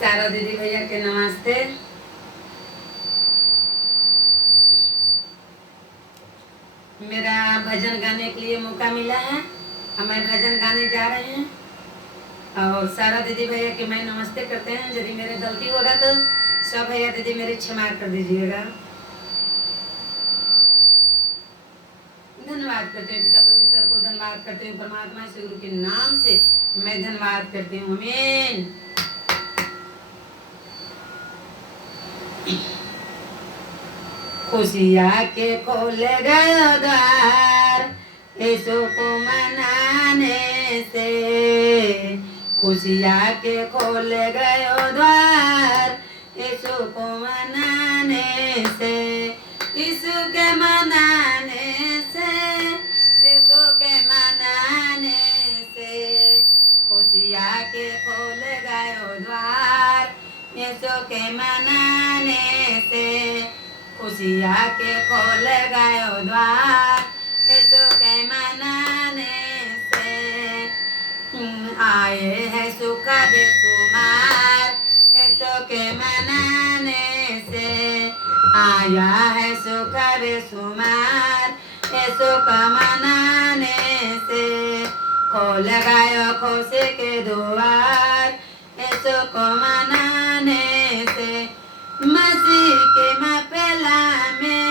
सारा दीदी भैया के नमस्ते। मेरा भजन गाने के लिए मौका मिला है और मैं भजन गाने जा रहे हैं और सारा दीदी भैया के मैं नमस्ते करते हैं। यदि मेरे गलती होगा तो सब भैया दीदी मेरी क्षमा कर दीजिएगा। धन्यवाद करते हैं पिता परमेश्वर को, धन्यवाद करते हैं परमात्मा से, गुरु के नाम से मैं धन्यवाद करती हूँ। आमीन। खुशिया के खोल गयो द्वार यीशु को मनाने से, खुशिया के खोल गयो द्वार यीशु को मनाने से, यीशु के मनाने से, यीशु के मनाने से, खुशिया के खोल गयो द्वार यीशु के मनाने से, खुशिया के खोल गयो द्वार यीशु के मनाने से। आए हैं सुख बेसुमार यीशु के मनाने से, आया है सुख बेसुमार यीशु का मनाने से, खोल गयो खुशी के द्वार यीशु को मनाने से, मसीह के मपला में,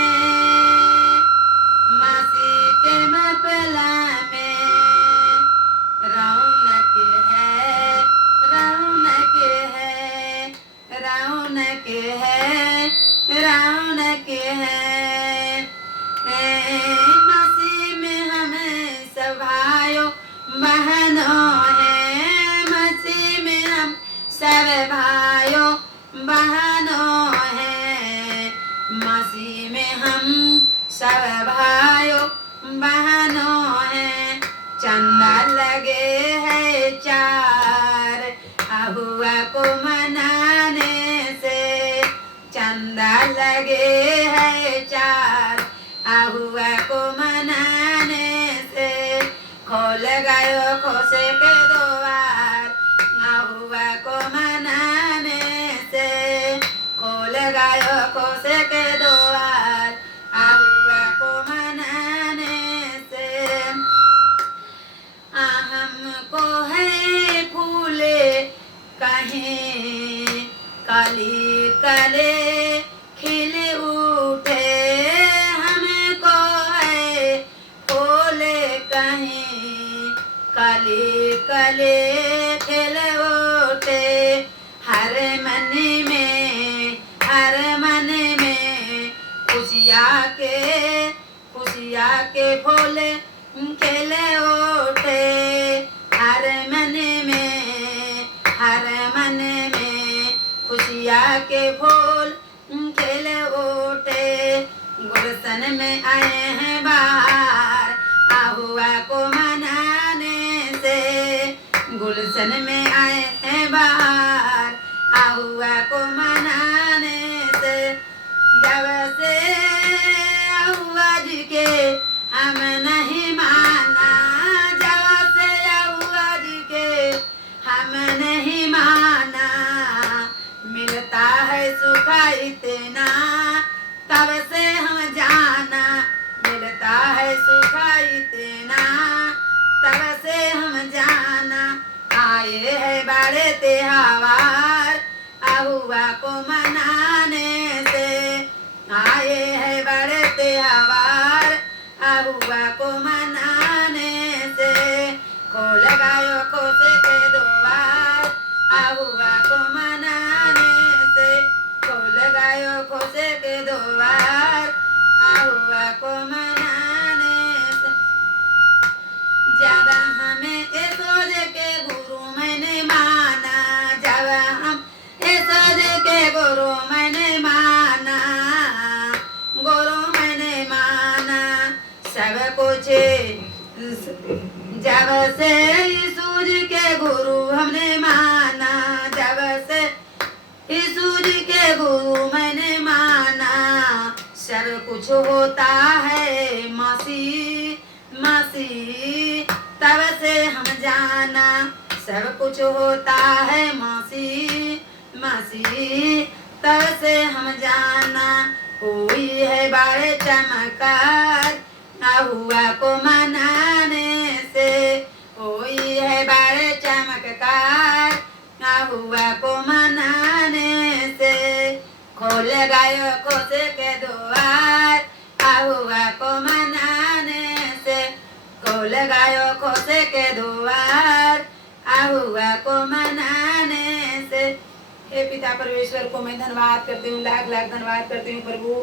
मसीह के मपला में रौनक है, रौनक है, रौनक है, रौनक है। मसीह में हमें सब भाइयों बहनों हैं, मसीह में हम सब भाइयों बहनों हैं, मसीह में हम सब भाइयों बहनों हैं। चंदा लगे है चार अहुआ को मनाने से, चंदा लगे है चार अहुआ को मनाने से, खोल गयो खुशी के द्वार अहुआ को मनाने से, खोल गयो खुशी के द्वार अहुआ को मनाने से। हमको है फूले कहीं कली कले खिले उठे, हमको है फूले कहीं कली कले खिले उठे, हर मन में, हर मन में खुशिया के फूल खिले उठे, हर मन में, हर मन में खुशिया के फूल खिले उठे। गुलशन में आए हैं बाहर अहुआ को मनाने से, गुलशन में आए हैं बाहर अहुआ को मनाने से, जब से अहुआ जी के हम नहीं माना, जब से अहुआ जी के हम नहीं माना, मिलता है सुख इतना तब से हम जाना, मिलता है सुख इतना तब से हम जाना। आए है बड़े त्योहार अहुआ को मनाने से, आए है बड़े त्योहार अहुआ को मनाने से, खोल गयो खुशी के द्वार अहुआ को मनाने से, खोल गयो खुशी के द्वार अहुआ को मनाने से। जब हमें यशोद के गुरु मैंने माना, जब हम यशोद के गुरु मैंने माना, गुरु मैंने माना सब कुछ, जब से यीशु जी के गुरु हमने माना, जब से यीशु जी के गुरु मैंने माना, सब कुछ होता है मसीह मसीह तब से हम जाना, सब कुछ होता है मसीह मसीह तब से हम जाना, कोई है बड़े चमत्कार हुआ को मनाने से, कोई है बड़े चमत्कार हुआ को मनाने से, खोल गए खोसे के द्वार हुआ को मनाने से, खोल गए खोसे के द्वार हुआ को मनाने से। हे पिता परमेश्वर को मैं धन्यवाद करती हूँ, लाख लाख धन्यवाद करती हूँ प्रभु,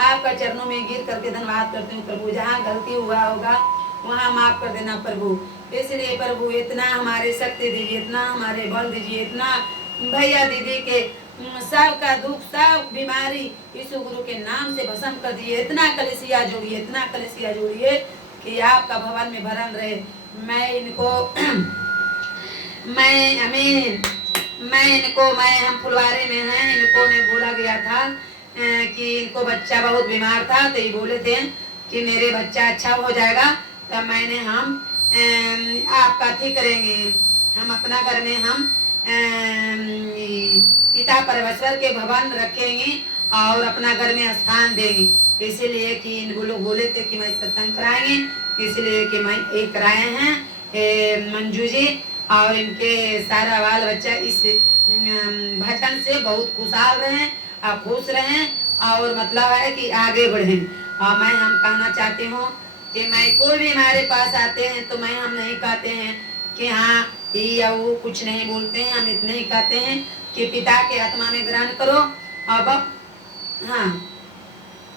आपका चरणों में गिर करके धन्यवाद करती हूँ प्रभु। जहाँ गलती हुआ होगा वहाँ माफ कर देना प्रभु। इसलिए प्रभु इतना हमारे शक्ति दीजिए, इतना हमारे बल दीजिए, इतना भैया दीदी के सब का दुख सब बीमारी यीशु गुरु के नाम से भस्म कर दिए। इतना कलेसिया जोड़िए, इतना कलेसिया जोड़िए कि आपका भवन में भरन रहे। मैं इनको मैं हम फुलवारे में हैं, इनको ने बोला गया था कि इनको बच्चा बहुत बीमार था, तो ये बोले थे कि मेरे बच्चा अच्छा हो जाएगा। तब मैंने हम आपका ठीक करेंगे, हम अपना घर में हम पिता परमेश्वर के भवन रखेंगे और अपना घर में स्थान देंगे। इसीलिए कि इन लोग बोले थे कि मैं सत्संग कराएंगे, इसलिए कि मैं एक कराए हैं मंजू जी, और इनके सारा बाल बच्चा इस भजन से बहुत खुशहाल रहें और खुश रहें, और मतलब है कि आगे बढ़ें। और मैं हम कहना चाहती हूँ कि मैं कोई भी हमारे पास आते हैं तो हम नहीं कहते हैं कि हाँ ये या वो, कुछ नहीं बोलते हैं। हम इतने ही कहते हैं कि पिता के आत्मा में ग्रहण करो। अब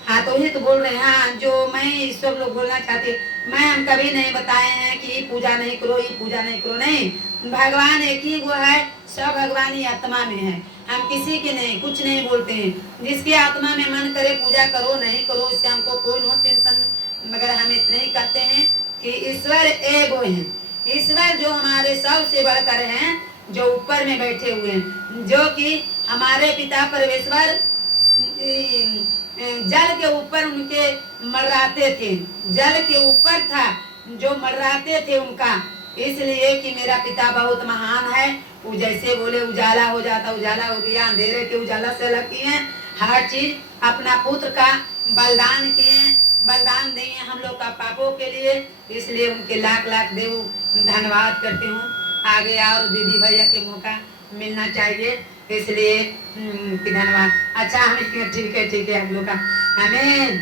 हाँ तो ही तो बोल रहे हैं। हाँ जो मैं सब लोग बोलना चाहती, हम कभी नहीं बताए हैं कि पूजा नहीं करो, ये पूजा नहीं करो, नहीं। भगवान एक ही वो है, सब भगवान ही आत्मा में है। हम किसी के नहीं कुछ नहीं बोलते हैं। जिसके आत्मा में मन करे पूजा करो, नहीं करो, इससे हमको कोई नो टेंशन, मगर हम इतने ही कहते हैं कि ईश्वर एक वो है। ईश्वर जो हमारे सबसे बढ़कर हैं, जो ऊपर में बैठे हुए हैं, जो कि हमारे पिता परमेश्वर जल के ऊपर उनके मर्राते थे, जल के ऊपर था जो मर्राते थे उनका। इसलिए कि मेरा पिता बहुत महान है। वो जैसे बोले उजाला हो जाता, उजाला हो गया। अंधेरे के उजाला से अलग किए, हर चीज अपना पुत्र का बलिदान किए, बलिदान दिए हम लोग का पापों के लिए। इसलिए उनके लाख लाख देव धन्यवाद करती हूँ। आगे और दीदी भैया के मौका मिलना चाहिए, इसलिए धन्यवाद। अच्छा हम ठीक है आप लोग का, आमीन।